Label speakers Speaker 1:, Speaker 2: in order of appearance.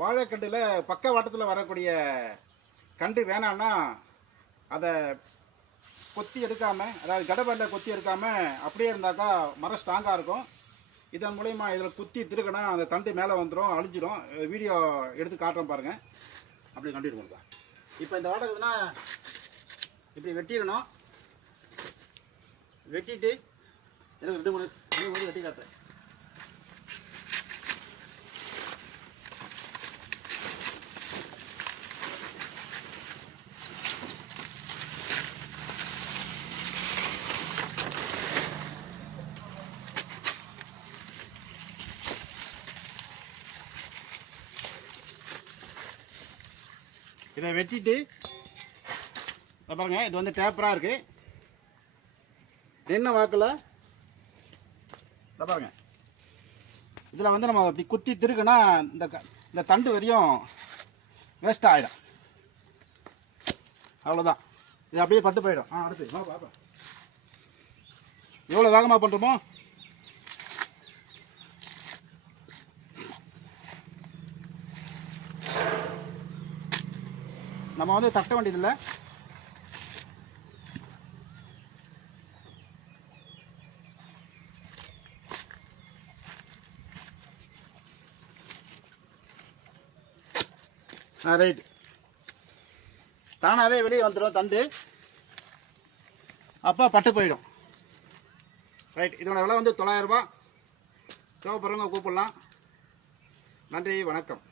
Speaker 1: வாழைக்கண்டில் பக்க வாட்டத்தில் வரக்கூடிய கண்டு வேணான்னா அதை கொத்தி எடுக்காமல் அதாவது கடப்பல்ல கொத்தி எடுக்காமல் அப்படியே இருந்தாக்கா மரம் ஸ்ட்ராங்காக இருக்கும். இதன் மூலயமா இதில் குத்தி திருக்கினா அந்த தண்டு மேலே வந்துடும் அழிஞ்சிடும் வீடியோ எடுத்து காட்டுறோம் பாருங்கள் அப்படி கண்டிட்டு கொடுத்தா இப்போ இந்த வாடகைனா இப்படி வெட்டிடணும். வெட்டிட்டு எனக்கு ரெண்டு மூணு ரெண்டு மூணு வெட்டி காட்டுறேன். இதை வெட்டிட்டு இதை பாருங்க இது வந்து டேப்பராக இருக்கு. நின்ன வாக்கில்? இதை பாருங்க. இதில் வந்து நம்ம இப்படி குத்தி திருக்குன்னா இந்த க- இந்த தண்டு வரையும் வேஸ்ட் ஆகிடும் அவ்வளோதான் இது அப்படியே பட்டு போயிடும். ஆ அடுத்து வா பாப்பா எவ்வளோ வேகமாக பண்ணுறோமோ நம்ம வந்து தட்ட வேண்டியதில்லை. ஆ ரைட் தானாகவே வெளியே வந்துடும் தண்டு. அப்போ பட்டு போயிடும். ரைட் இதோட விலை வந்து தொள்ளாயிரரூபா தேவைப்படுறவங்க கூப்பிடலாம். நன்றி வணக்கம்.